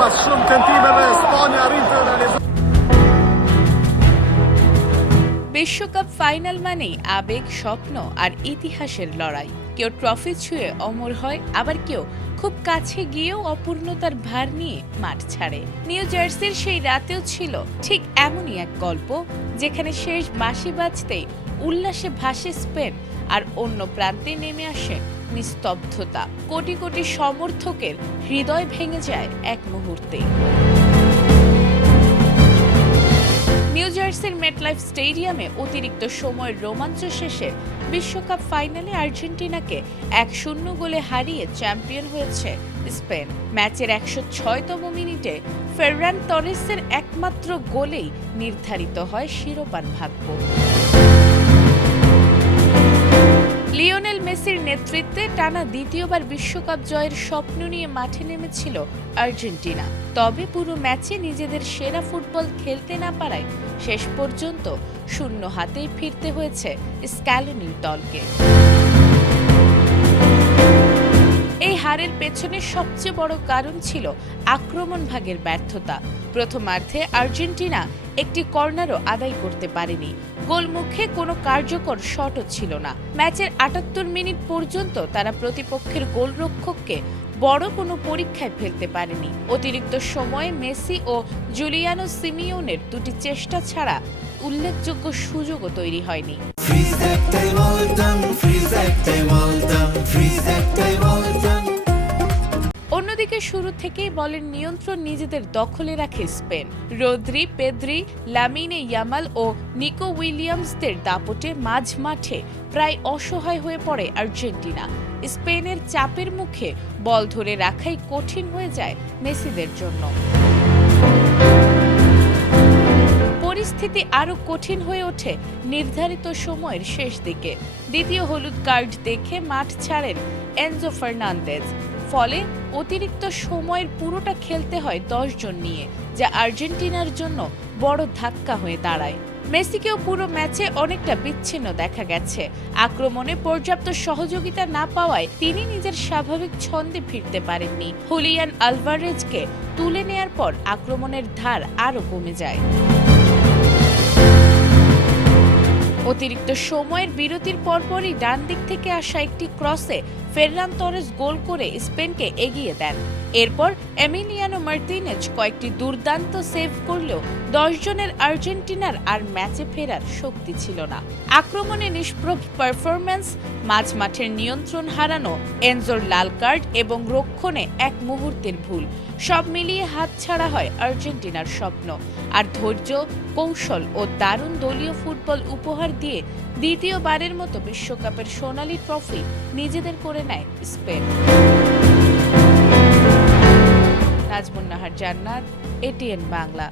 passione cantiere Estonia rintrona বিশ্বকাপ final মানেই আবেগ, স্বপ্ন আর ইতিহাসের লড়াই। কেউ ট্রফি ছুঁয়ে অমর হয়, আবার কেউ খুব কাছে গিয়েও অপূর্ণতার ভার নিয়ে মাঠ ছাড়ে। নিউ জার্সির সেই রাতেও ছিল ঠিক এমনই এক গল্প, যেখানে শেষ বাঁশি বাজতেই উল্লাসে ভাসে স্পেন আর অন্য প্রান্তে নেমে আসে নিস্তব্ধতা। কোটি কোটি সমর্থকের হৃদয় ভেঙে যায় এক মুহূর্তেই। নিউ জার্সির মেটলাইফ স্টেডিয়ামে অতিরিক্ত সময়ের রোমাঞ্চ শেষে বিশ্বকাপ ফাইনালে আর্জেন্টিনাকে 1-0 গোলে হারিয়ে চ্যাম্পিয়ন হয়েছে স্পেন। ম্যাচের 106তম মিনিটে ফেররান তরেসের একমাত্র গোলেই নির্ধারিত হয় শিরোপার ভাগ্য। লিওনেল মেসির নেতৃত্বে টানা দ্বিতীয়বার বিশ্বকাপ জয়ের স্বপ্ন নিয়ে মাঠে নেমেছিল আর্জেন্টিনা। তবে পুরো ম্যাচে নিজেদের সেরা ফুটবল খেলতে না পারায় শেষ পর্যন্ত শূন্য হাতেই ফিরতে হয়েছে স্ক্যালোনির দলকে। এই হারের পেছনে সবচেয়ে বড় কারণ ছিল আক্রমণ ভাগের ব্যর্থতা। প্রথমার্ধে আর্জেন্টিনা একটি কর্নারও আদায় করতে পারেনি। গোলমুখে কোনো কার্যকর শটও ছিল না। ম্যাচের ৭৮ মিনিট পর্যন্ত তারা প্রতিপক্ষের গোলরক্ষককে বড় কোনো পরীক্ষায় ফেলতে পারেনি। অতিরিক্ত সময়ে মেসি ও জুলিয়ানো সিমিওনের দুটি চেষ্টা ছাড়া উল্লেখযোগ্য সুযোগও তৈরি হয়নি। অন্যদিকে শুরু থেকেই বলের নিয়ন্ত্রণ নিজেদের দখলে রাখে Spain. Rodri, Pedri, Lamine Yamal ও নিকো উইলিয়ামসদের দাপটে মাঝ মাঠে প্রায় অসহায় হয়ে পড়ে আর্জেন্টিনা। স্পেনের চাপের মুখে বল ধরে রাখাই কঠিন হয়ে যায় মেসিদের জন্য। পরিস্থিতি আরো কঠিন হয়ে ওঠে নির্ধারিত সময়ের শেষ দিকে। দ্বিতীয় হলুদ কার্ড দেখে মাঠ ছাড়েন এনজো ফার্নান্দেজ। ফলে অতিরিক্ত সময়ের পুরোটা খেলতে হয় 10 জন নিয়ে, যা আর্জেন্টিনার জন্য বড় ধাক্কা হয়ে দাঁড়ায়। মেসিকেও পুরো ম্যাচে অনেকটা বিচ্ছিন্ন দেখা গেছে। আক্রমণে পর্যাপ্ত সহযোগিতা না পাওয়ায় তিনি নিজের স্বাভাবিক ছন্দে ফিরতে পারেননি। হুলিয়ান আলভারেজকে তুলে নেয়ার পর আক্রমণের ধার আরও কমে যায়। অতিরিক্ত সময়ের বিরতির পরপরই ডান দিক থেকে আসা একটি ক্রসে ফেররান তরেস গোল করে স্পেনকে এগিয়ে দেন। এরপর এমিলিয়ানো মার্টিনেজ কয়েকটি দুর্দান্ত সেভ করলেও 10 জনের আর্জেন্টিনার আর ম্যাচে ফেরার শক্তি ছিল না। আক্রমণে নিষ্প্রভ পারফরম্যান্স, মাঝমাঠের নিয়ন্ত্রণ হারানো, এনজোর লাল কার্ড এবং রক্ষণে এক মুহূর্তের ভুল, সব মিলিয়ে হাতছাড়া হয় আর্জেন্টিনার স্বপ্ন। আর ধৈর্য, কৌশল ও দারুণ দলীয় ফুটবল উপহার দিয়ে দ্বিতীয়বারের মতো বিশ্বকাপের সোনালী ট্রফি নিজেদের করে নেয় স্পেন। নাজমুন নাহার জান্নাত, এটিএন বাংলা।